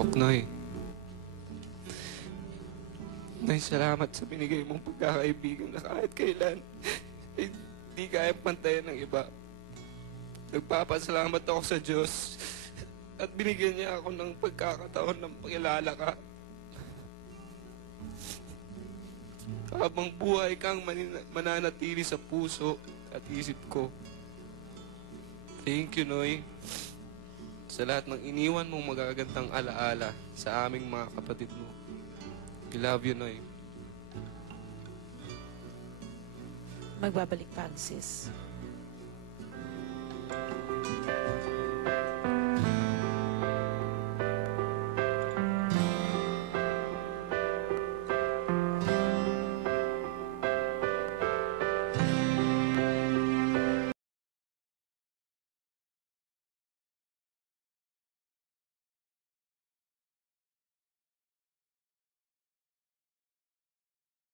Boknoy. Nay, salamat sa binigay mong pagkakaibigan na kahit kailan hindi kaya pantayan ng iba. Nagpapasalamat ako sa Diyos at binigyan niya ako ng pagkakataon ng pakilala ka. Habang buhay kang mananatili sa puso at isip ko. Thank you, Noy, sa lahat ng iniwan mong magagandang alaala sa aming mga kapatid mo. We love you, Noy. Magbabalik pa ang sis.